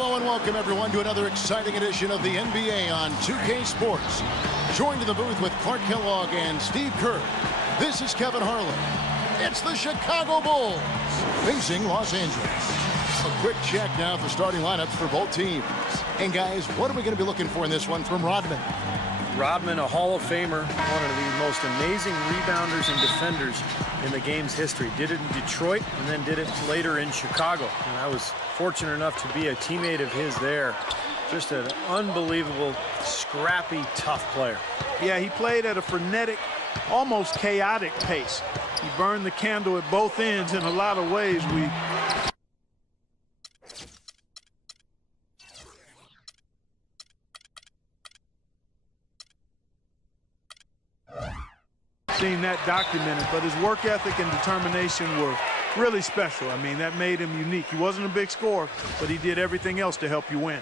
Hello and welcome everyone to another exciting edition of the NBA on 2K Sports. Joined in the booth with Clark Kellogg and Steve Kerr. This is Kevin Harlan. It's the Chicago Bulls facing Los Angeles. A quick check now of the starting lineups for both teams. And guys, what are we going to be looking for in this one from Rodman? Rodman, a Hall of Famer, one of the most amazing rebounders and defenders in the game's history. Did it in Detroit and then did it later in Chicago. And I was fortunate enough to be a teammate of his there. Just an unbelievable, scrappy, tough player. Yeah, he played at a frenetic, almost chaotic pace. He burned the candle at both ends in a lot of ways. Seen that documented, but his work ethic and determination were really special. I mean, that made him unique. He wasn't a big scorer, but he did everything else to help you win.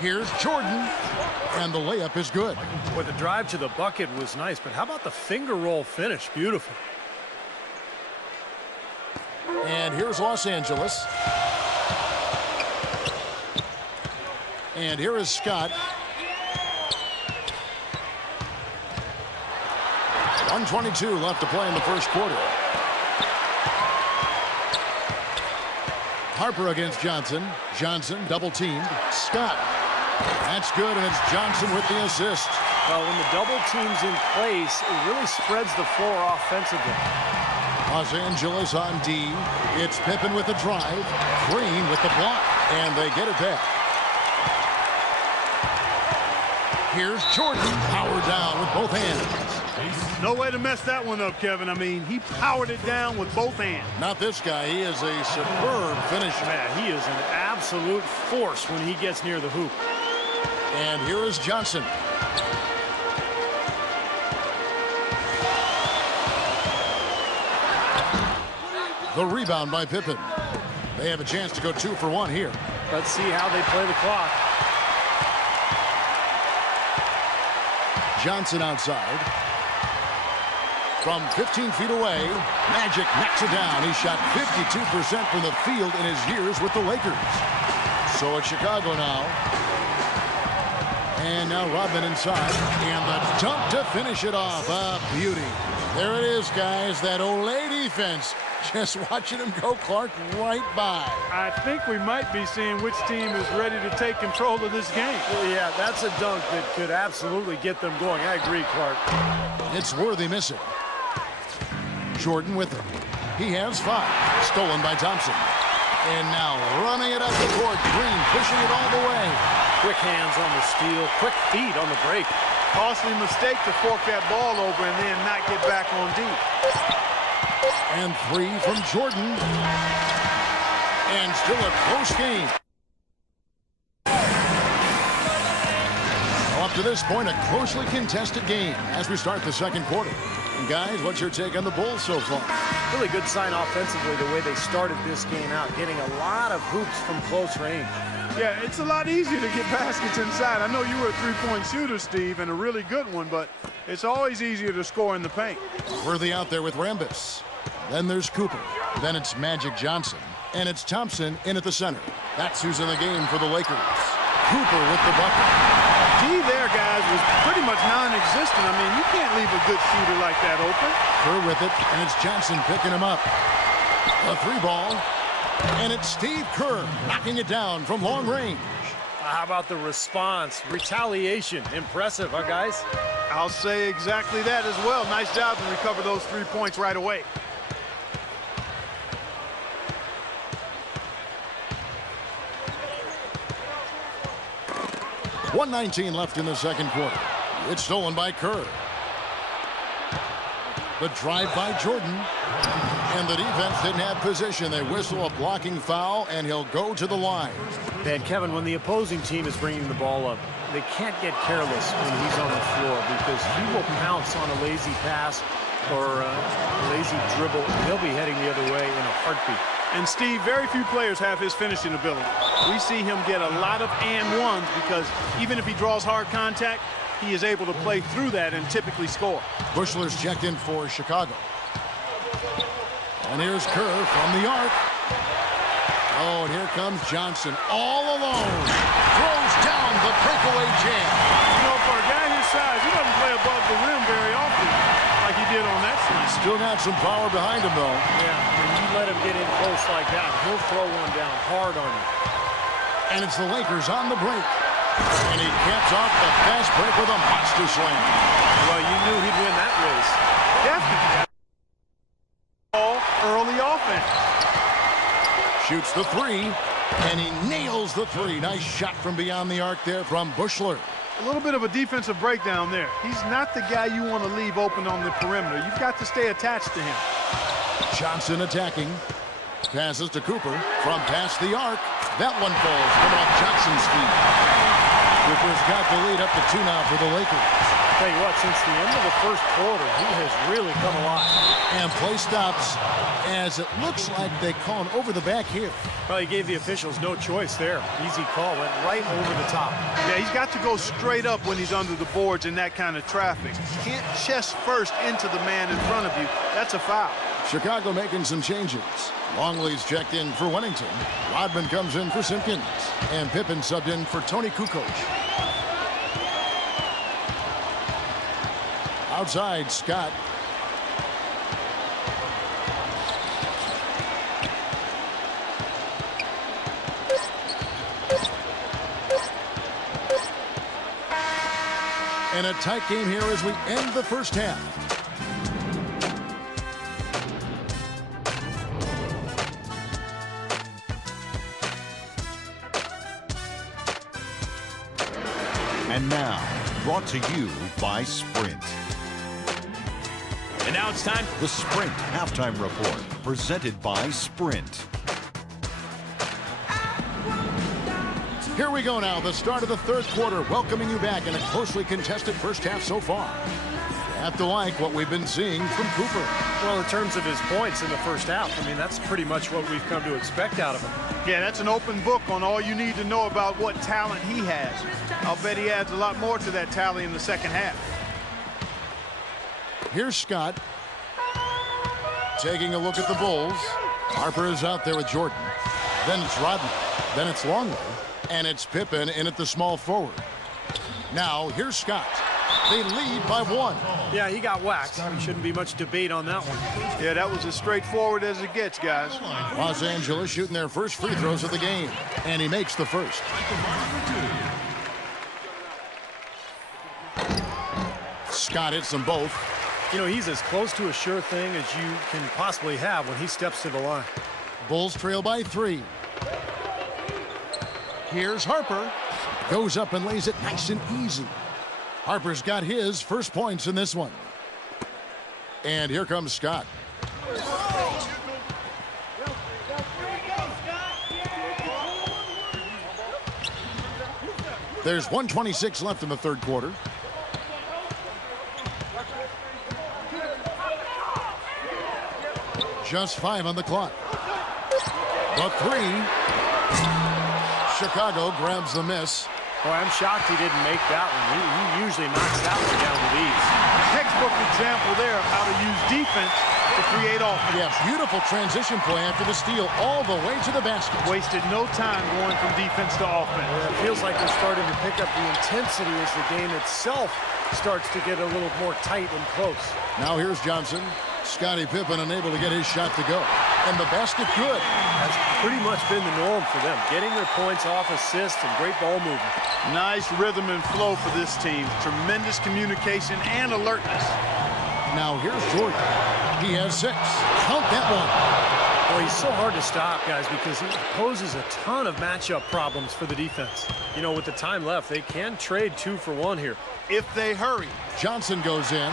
Here's Jordan, and the layup is good. Boy, the drive to the bucket was nice, but how about the finger roll finish? Beautiful. And here's Los Angeles. And here is Scott. 1:22 left to play in the first quarter. Harper against Johnson. Johnson double teamed. Scott. That's good, and it's Johnson with the assist. Well, when the double team's in place, it really spreads the floor offensively. Los Angeles on D. It's Pippen with the drive. Green with the block, and they get it back. Here's Jordan, powered down with both hands. No way to mess that one up, Kevin. I mean, he powered it down with both hands. Not this guy. He is a superb finisher. Man, he is an absolute force when he gets near the hoop. And here is Johnson. The rebound by Pippen. They have a chance to go 2 for 1 here. Let's see how they play the clock. Johnson outside. From 15 feet away, Magic knocks it down. He shot 52% from the field in his years with the Lakers. So it's Chicago now. And now Rodman inside. And the dunk to finish it off. A beauty. There it is, guys. That Olay defense. Just watching him go, Clark, right by. I think we might be seeing which team is ready to take control of this game. Well, yeah, that's a dunk that could absolutely get them going. I agree, Clark. It's Worthy missing. Jordan with it. He has 5. Stolen by Thompson. And now running it up the court. Green pushing it all the way. Quick hands on the steal. Quick feet on the break. Costly mistake to fork that ball over and then not get back on D. And 3 from Jordan. And still a close game. Up to this point, a closely contested game as we start the second quarter. And guys, what's your take on the Bulls so far? Really good sign offensively the way they started this game out, hitting a lot of hoops from close range. Yeah, it's a lot easier to get baskets inside. I know you were a three-point shooter, Steve, and a really good one, but it's always easier to score in the paint. Worthy out there with Rambis. Then there's Cooper. Then it's Magic Johnson. And it's Thompson in at the center. That's who's in the game for the Lakers. Cooper with the bucket. D there, guys, was pretty much non-existent. I mean, you can't leave a good shooter like that open. Kerr with it, and it's Johnson picking him up. A 3-ball, and it's Steve Kerr knocking it down from long range. How about the response? Retaliation. Impressive, huh, guys? I'll say exactly that as well. Nice job to recover those 3 points right away. .119 left in the second quarter. It's stolen by Kerr. The drive by Jordan. And the defense didn't have position. They whistle a blocking foul, and he'll go to the line. And Kevin, when the opposing team is bringing the ball up, they can't get careless when he's on the floor because he will pounce on a lazy pass or a lazy dribble. He'll be heading the other way in a heartbeat. And Steve, very few players have his finishing ability. We see him get a lot of and ones because even if he draws hard contact, he is able to play through that and typically score. Bushler's checked in for Chicago. And here's Kerr from the arc. Oh, and here comes Johnson all alone. Throws down the breakaway jam. You know, for a guy his size, he doesn't play above the rim very often like he did on that slam. Still got some power behind him, though. Yeah, when you let him get in close like that, he'll throw one down hard on you. And it's the Lakers on the break. And he caps off the fast break with a monster slam. Well, you knew he'd win that race. Definitely. All early offense. Shoots the three, and he nails the three. Nice shot from beyond the arc there from Buechler. A little bit of a defensive breakdown there. He's not the guy you want to leave open on the perimeter. You've got to stay attached to him. Johnson attacking. Passes to Cooper from past the arc. That one falls coming off Johnson's feet. Cooper's got the lead up to 2 now for the Lakers. Tell you what, since the end of the first quarter, he has really come alive. And play stops as it looks like they call an over the back here. Well, he gave the officials no choice there. Easy call, went right over the top. Yeah, he's got to go straight up when he's under the boards in that kind of traffic. You can't chest first into the man in front of you. That's a foul. Chicago making some changes. Longley's checked in for Wennington. Rodman comes in for Simpkins. And Pippen subbed in for Tony Kukoc. Outside, Scott. And a tight game here as we end the first half. And now, brought to you by Sprint. And now it's time. The Sprint Halftime Report, presented by Sprint. Here we go now, the start of the third quarter, welcoming you back in a closely contested first half so far. You have to like what we've been seeing from Cooper. Well, in terms of his points in the first half, I mean, that's pretty much what we've come to expect out of him. Yeah, that's an open book on all you need to know about what talent he has. I'll bet he adds a lot more to that tally in the second half. Here's Scott. Taking a look at the Bulls. Harper is out there with Jordan. Then it's Rodman. Then it's Longley. And it's Pippen in at the small forward. Now, here's Scott. They lead by 1. Yeah, he got waxed. There shouldn't be much debate on that one. Yeah, that was as straightforward as it gets, guys. Los Angeles shooting their first free throws of the game. And he makes the first. Scott hits them both. You know, he's as close to a sure thing as you can possibly have when he steps to the line. Bulls trail by 3. Here's Harper. Goes up and lays it nice and easy. Harper's got his first points in this one. And here comes Scott. There's 1:26 left in the third quarter. Just 5 on the clock. The 3. Chicago grabs the miss. Boy, I'm shocked he didn't make that one. He usually knocks that one down with ease. A textbook example there of how to use defense to create offense. Yeah, beautiful transition play after the steal all the way to the basket. Wasted no time going from defense to offense. Yeah, it feels like they're starting to pick up the intensity as the game itself starts to get a little more tight and close. Now here's Johnson. Scottie Pippen unable to get his shot to go. And the basket good. That's pretty much been the norm for them. Getting their points off assists and great ball movement. Nice rhythm and flow for this team. Tremendous communication and alertness. Now here's Jordan. He has 6. Count that one. Well, he's so hard to stop, guys, because he poses a ton of matchup problems for the defense. You know, with the time left, they can trade 2 for 1 here. If they hurry. Johnson goes in,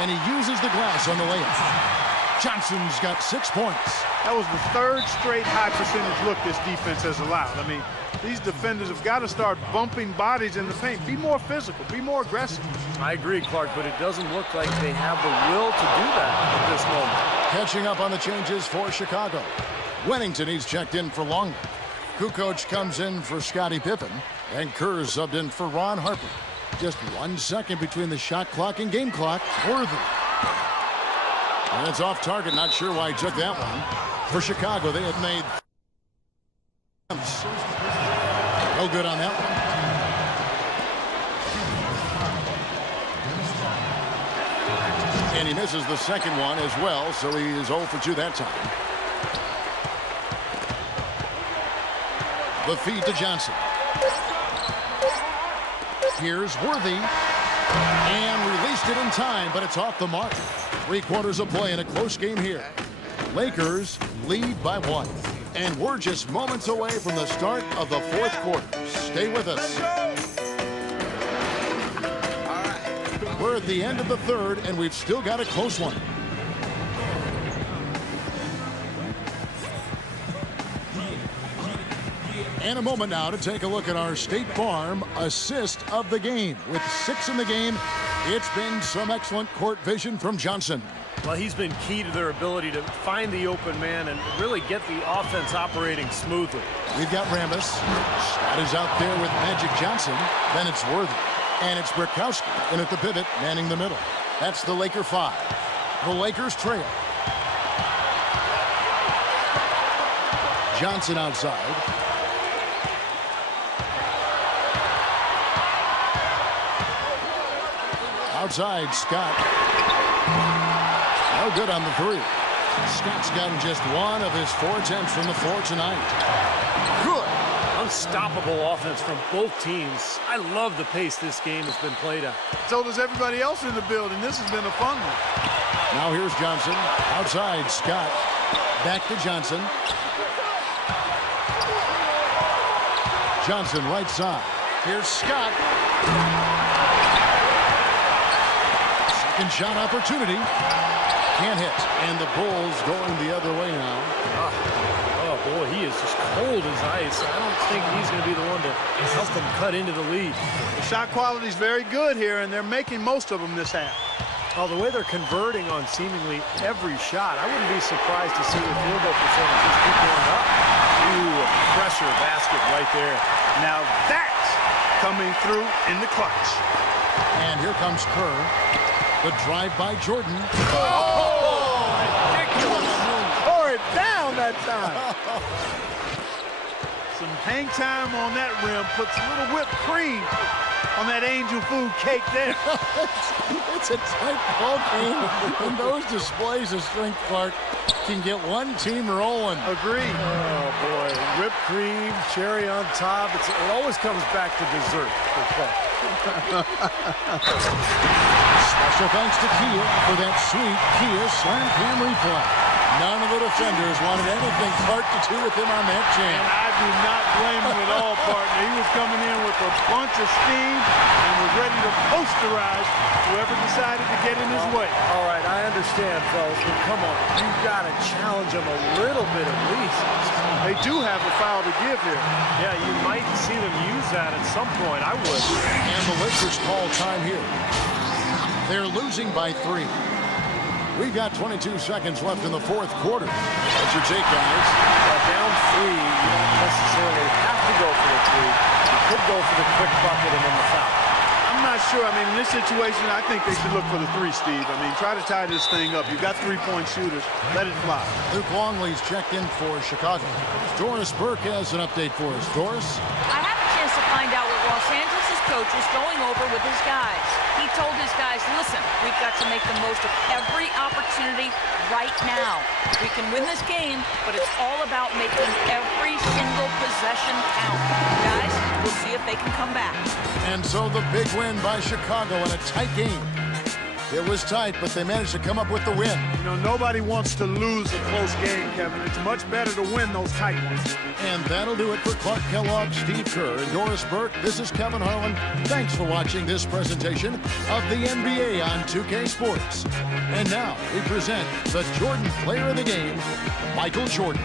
and he uses the glass on the layup. Johnson's got 6 points. That was the 3rd straight high percentage look this defense has allowed. I mean, these defenders have got to start bumping bodies in the paint. Be more physical. Be more aggressive. I agree, Clark, but it doesn't look like they have the will to do that at this moment. Catching up on the changes for Chicago. Wennington, he's checked in for Longley. Kukoc comes in for Scottie Pippen. And Kerr subbed in for Ron Harper. Just 1 second between the shot clock and game clock. Worthy. And it's off target. Not sure why he took that one. For Chicago, they had made no good on that one. And he misses the second one as well, so he is 0 for 2 that time. The feed to Johnson. Here's Worthy. And released it in time, but it's off the mark. 3/4 of play in a close game here. Lakers lead by 1. And we're just moments away from the start of the 4th quarter. Stay with us. We're at the end of the 3rd, and we've still got a close one. And a moment now to take a look at our State Farm assist of the game. With 6 in the game, it's been some excellent court vision from Johnson. Well, he's been key to their ability to find the open man and really get the offense operating smoothly. We've got Rambis. Scott is out there with Magic Johnson. Then it's Worthy. And it's Brikowski in at the pivot, manning the middle. That's the Laker 5. The Lakers trail. Johnson outside. Outside, Scott. No good on the 3. Scott's gotten just 1 of his 4 attempts from the floor tonight. Good. Unstoppable offense from both teams. I love the pace this game has been played at. So does everybody else in the building. This has been a fun one. Now here's Johnson. Outside, Scott. Back to Johnson. Johnson right side. Here's Scott. Second shot opportunity. Can't hit. And the Bulls going the other way now. Oh, boy, he is just cold as ice. I don't think he's going to be the one to help them cut into the lead. The shot quality is very good here, and they're making most of them this half. Oh, the way they're converting on seemingly every shot, I wouldn't be surprised to see the field goal percentage just keep going up. Ooh, a pressure basket right there. Now that's coming through in the clutch. And here comes Kerr. The drive by Jordan. Oh, ridiculous. Tore it down that time. Some hang time on that rim. Puts a little whipped cream on that angel food cake there. It's a tight ball game, and those displays of strength, Clark, can get one team rolling. Agreed. Oh, boy. Whipped cream, cherry on top. It always comes back to dessert for Clark. Special thanks to Kia for that sweet Kia slam cam replay. None of the defenders wanted anything Clark to do with him on that jam. And I do not blame him at all, partner. He was coming in with a bunch of steam and was ready to posterize whoever decided to get in his way. All right, I understand, fellas, but come on. You've got to challenge him a little bit at least. They do have a foul to give here. Yeah, you might see them use that at some point. I would. And the Lakers call time here. They're losing by 3. We've got 22 seconds left in the 4th quarter. What's your take, guys? Down 3, you don't necessarily have to go for the 3. You could go for the quick bucket and then the foul. I'm not sure. I mean, in this situation, I think they should look for the 3, Steve. I mean, try to tie this thing up. You've got 3-point shooters. Let it fly. Luke Longley's checked in for Chicago. Doris Burke has an update for us. Doris? I had a chance to find out what Los Angeles' coach was going over with his guys. He told his guys, listen, we've got to make the most of every opportunity right now. We can win this game, but it's all about making every single possession count. Guys, we'll see if they can come back. And so the big win by Chicago in a tight game. It was tight, but they managed to come up with the win. You know, nobody wants to lose a close game, Kevin. It's much better to win those tight ones. And that'll do it for Clark Kellogg, Steve Kerr, and Doris Burke. This is Kevin Harlan. Thanks for watching this presentation of the NBA on 2K Sports. And now we present the Jordan Player of the Game, Michael Jordan.